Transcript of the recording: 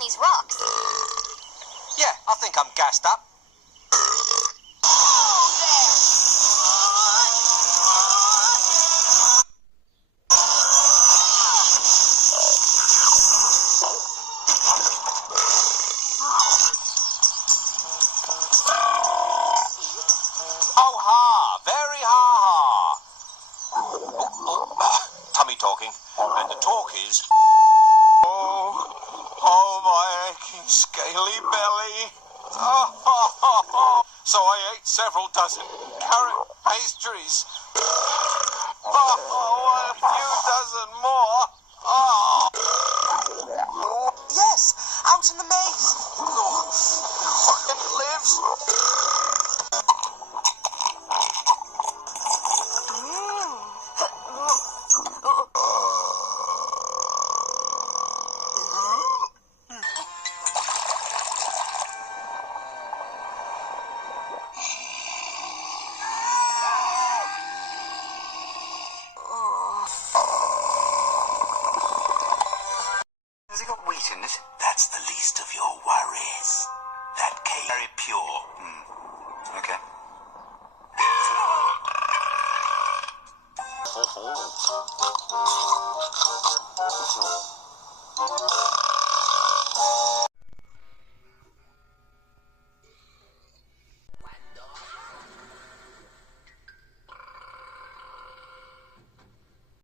on these rocks. Yeah, I think I'm gassed up. Oh ha! Very ha ha! Tummy talking, and the talk is... Oh, my aching scaly belly. So I ate several dozen carrot pastries. A few dozen more. Yes, out in the maze. It lives. Has it got wheat in it? That's the least of your worries. That cake very pure. Okay.